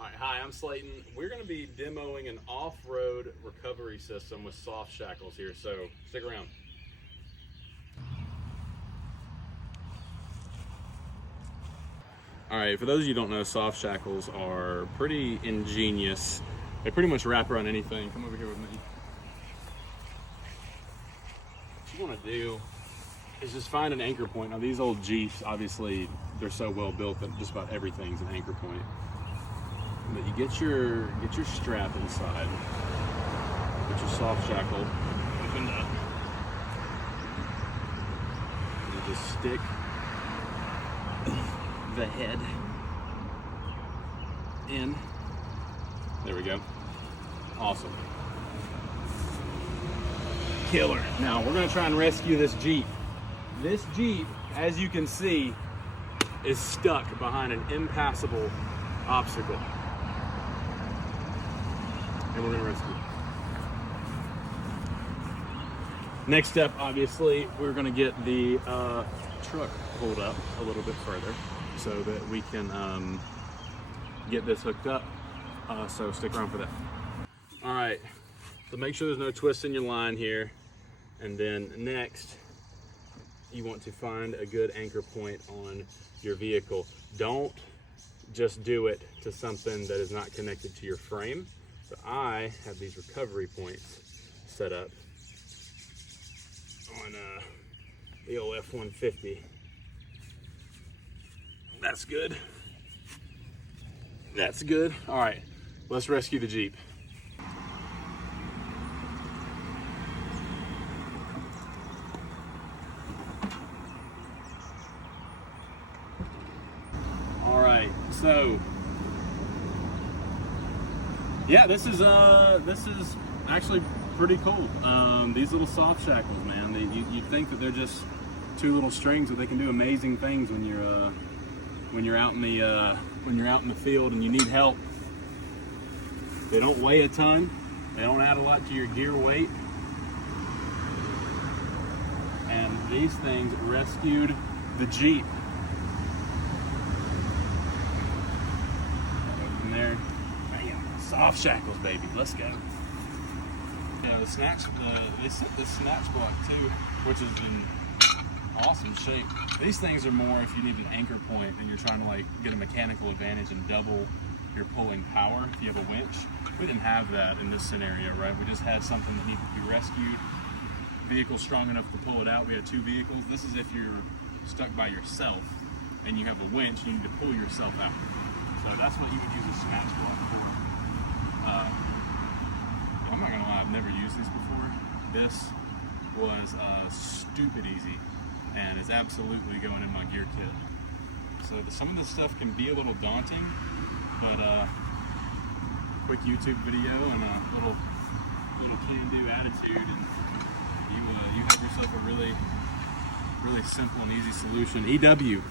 All right, hi, I'm Slaten. We're going to be demoing an off-road recovery system with soft shackles here, so stick around. All right, for those of you who don't know, soft shackles are pretty ingenious. They pretty much wrap around anything. Come over here with me. What you want to do is just find an anchor point. Now these old Jeeps, obviously, they're so well built that just about everything's an anchor point. But you get your strap inside, get your soft shackle opened up, and you just stick the head in. There we go. Awesome. Killer. Now we're gonna try and rescue this Jeep. This Jeep, as you can see, is stuck behind an impassable obstacle. And we're gonna rescue it. Next step, obviously, we're gonna get the truck pulled up a little bit further so that we can get this hooked up. So stick around for that. All right, so make sure there's no twists in your line here. And then next, you want to find a good anchor point on your vehicle. Don't just do it to something that is not connected to your frame. So I have these recovery points set up on the old F-150. That's good. That's good. All right, let's rescue the Jeep. All right, so yeah, this is actually pretty cool. These little soft shackles, man. You'd think that they're just two little strings, but they can do amazing things when you're out in the field and you need help. They don't weigh a ton. They don't add a lot to your gear weight. And these things rescued the Jeep. From there. Soft shackles, baby. Let's go. Yeah, the snatch. They set this snatch block too, which is in awesome shape. These things are more if you need an anchor point and you're trying to like get a mechanical advantage and double your pulling power. If you have a winch, we didn't have that in this scenario, right? We just had something that needed to be rescued. Vehicle strong enough to pull it out. We had two vehicles. This is if you're stuck by yourself and you have a winch, you need to pull yourself out. So that's what you would use a snatch block for. I'm not gonna lie, I've never used these before. This was stupid easy and is absolutely going in my gear kit. So some of this stuff can be a little daunting, but quick YouTube video and a little can-do attitude, and you have yourself a really simple and easy solution. EW.